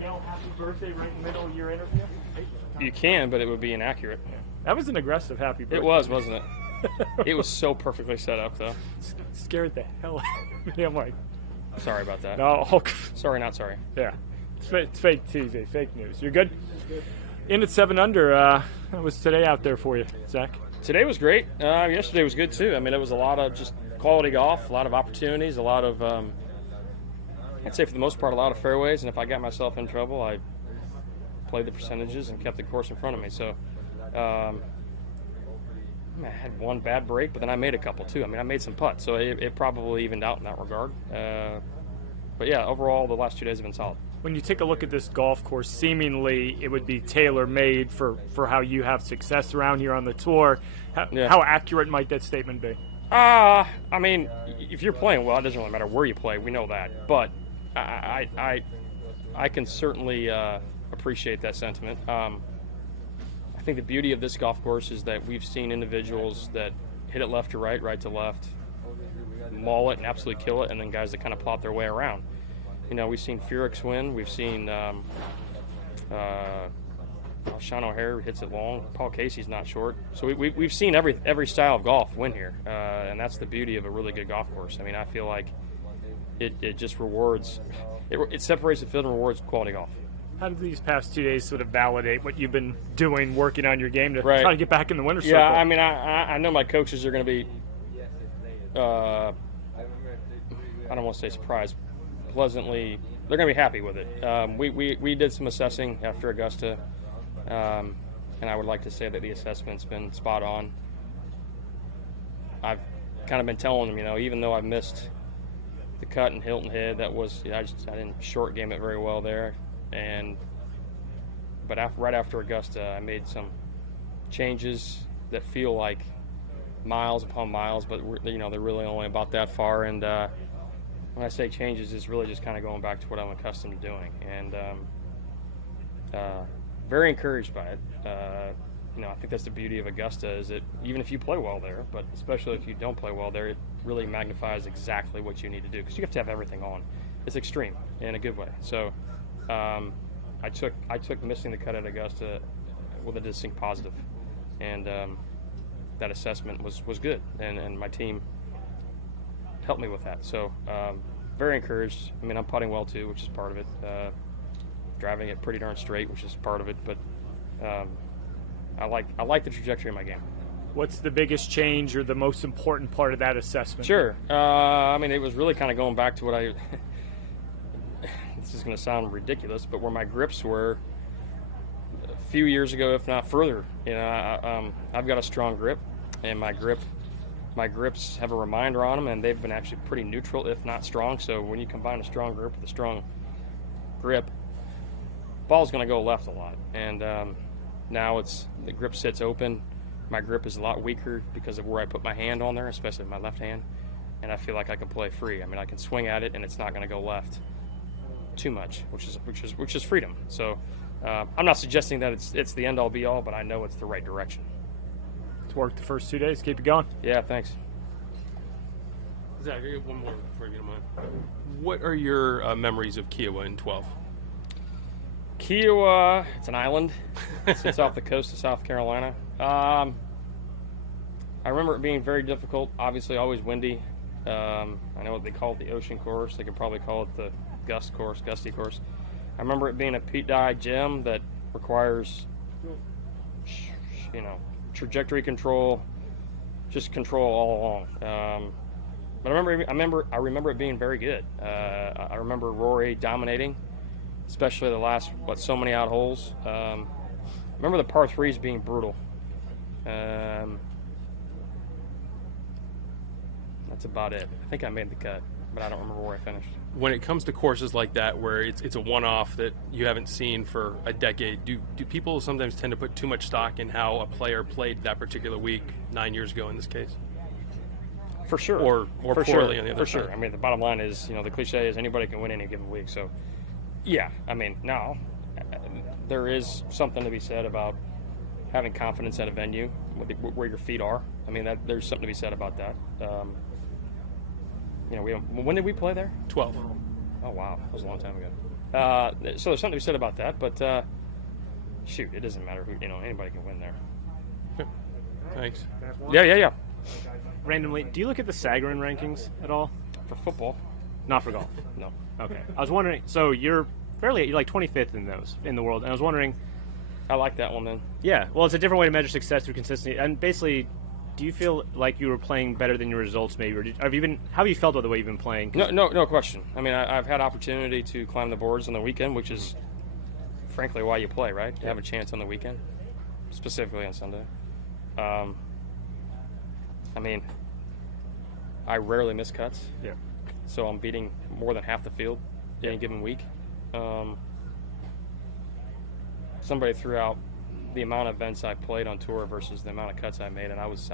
yell happy birthday right in the middle of your interview? You can, but it would be inaccurate. That was an aggressive happy birthday. It was, wasn't it? It was so perfectly set up, though. Scared the hell out of me. I'm like, sorry about that. no. Sorry, not sorry. Yeah. It's fake TV, fake news. You're good? In at 7 under. How was today out there for you, Zach? Today was great. Yesterday was good, too. I mean, it was a lot of just quality golf, a lot of opportunities, a lot of, I'd say for the most part, a lot of fairways. And if I got myself in trouble, I played the percentages and kept the course in front of me. So, I had one bad break, but then I made a couple, too. I mean, I made some putts, so it probably evened out in that regard. But, yeah, overall, the last 2 days have been solid. When you take a look at this golf course, seemingly it would be tailor-made for how you have success around here on the tour. How accurate might that statement be? I mean, if you're playing well, it doesn't really matter where you play. We know that. But I can certainly appreciate that sentiment. I think the beauty of this golf course is that we've seen individuals that hit it left to right, right to left, maul it and absolutely kill it, and then guys that kind of plot their way around. You know, we've seen Furyk win. We've seen Sean O'Hare hits it long. Paul Casey's not short. So we've seen every style of golf win here, and that's the beauty of a really good golf course. I mean, I feel like it just rewards, it separates the field and rewards quality golf. How did these past 2 days sort of validate what you've been doing, working on your game to Right. try to get back in the winner's circle? Yeah, I mean, I know my coaches are going to be, I don't want to say surprised, pleasantly, they're going to be happy with it. We did some assessing after Augusta, and I would like to say that the assessment's been spot on. I've kind of been telling them, you know, even though I missed the cut in Hilton Head, that was, I didn't short game it very well there. But right after Augusta, I made some changes that feel like miles upon miles, but you know, they're really only about that far. And when I say changes, it's really just kind of going back to what I'm accustomed to doing, and very encouraged by it. You know, I think that's the beauty of Augusta, is that even if you play well there, but especially if you don't play well there, it really magnifies exactly what you need to do, because you have to have everything on. It's extreme in a good way. So I took missing the cut at Augusta with a distinct positive, and that assessment was good, and my team helped me with that. So very encouraged. I mean, I'm putting well too, which is part of it. Driving it pretty darn straight, which is part of it. But I like the trajectory of my game. What's the biggest change or the most important part of that assessment? Sure. I mean, it was really kind of going back to what I. This is going to sound ridiculous, but where my grips were a few years ago, if not further. You know, I've got a strong grip, and my grips have a reminder on them, and they've been actually pretty neutral, if not strong. So when you combine a strong grip with a strong grip, ball's going to go left a lot. And now the grip sits open. My grip is a lot weaker because of where I put my hand on there, especially my left hand, and I feel like I can play free. I mean, I can swing at it, and it's not going to go left too much, which is freedom. So I'm not suggesting that it's the end all be all, but I know it's the right direction. It's worked the first 2 days. Keep it going. Yeah, thanks. Zach, I got one more before you don't mind. What are your memories of Kiowa in 12? Kiowa, it's an island. It sits off the coast of South Carolina. I remember it being very difficult, obviously always windy. I know what they call it, the ocean course. They could probably call it the gusty course. I remember it being a Pete Dye gym that requires, you know, trajectory control, just control all along. But I remember it being very good. I remember Rory dominating, especially the last so many out holes. I remember the par threes being brutal. That's about it. I think I made the cut, but I don't remember where I finished. When it comes to courses like that, where it's a one-off that you haven't seen for a decade, do people sometimes tend to put too much stock in how a player played that particular week 9 years ago in this case? For sure. Or for poorly sure. on the other For side. sure. I mean, the bottom line is, you know, the cliche is anybody can win any given week. So, yeah, I mean, now there is something to be said about having confidence at a venue where your feet are. I mean, there's something to be said about that. You know, when did we play there? 12. Oh, wow. That was a long time ago. So there's something to be said about that, but shoot, it doesn't matter who, anybody can win there. Thanks. Yeah. Randomly, do you look at the Sagarin rankings at all? For football, Not for golf. no. Okay. I was wondering. So you're like 25th in those in the world, and I was wondering. I like that one then. Yeah. Well, it's a different way to measure success through consistency, and basically, do you feel like you were playing better than your results, maybe, or how have you felt about the way you've been playing? No question. I mean, I've had opportunity to climb the boards on the weekend, which is frankly why you play, right? To have a chance on the weekend, specifically on Sunday. I mean, I rarely miss cuts. Yeah. So I'm beating more than half the field any given week. Somebody threw out the amount of events I played on tour versus the amount of cuts I made, and I was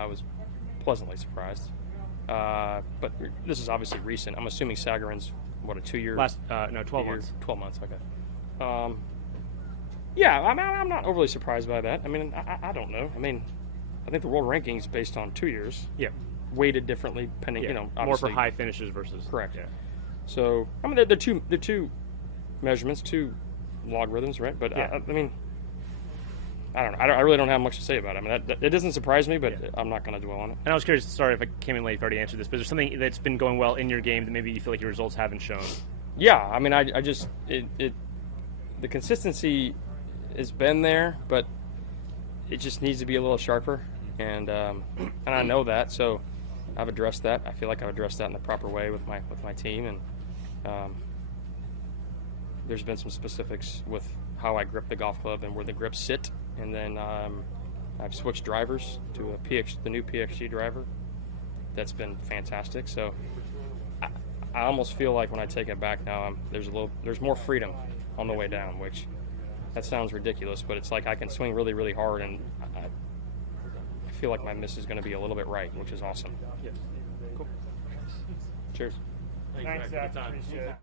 pleasantly surprised. But this is obviously recent. I'm assuming Sagarin's what, a 2-year? 12 months. 12 months. Okay. Yeah, I'm not overly surprised by that. I mean, I don't know. I mean, I think the world rankings based on 2 years. Yeah. Weighted differently, depending, More for obviously. high finishes versus. Correct. Yeah. So, I mean, they're two measurements, two logarithms, right? But Yeah. I mean, I don't know. I really don't have much to say about it. I mean, it doesn't surprise me, but I'm not going to dwell on it. And I was curious. Sorry if I came in late. You've already answered this, but is there something that's been going well in your game that maybe you feel like your results haven't shown? Yeah, I mean, I just the consistency has been there, but it just needs to be a little sharper, and I know that, so I've addressed that. I feel like I've addressed that in the proper way with my team, and there's been some specifics with how I grip the golf club and where the grips sit, and then I've switched drivers to the new PXG driver. That's been fantastic. So I almost feel like when I take it back now, there's more freedom on the way down, which that sounds ridiculous, but it's like I can swing really, really hard, and I feel like my miss is going to be a little bit right, which is awesome. Yes. Cool. Cheers. Thanks, Zach. Appreciate it.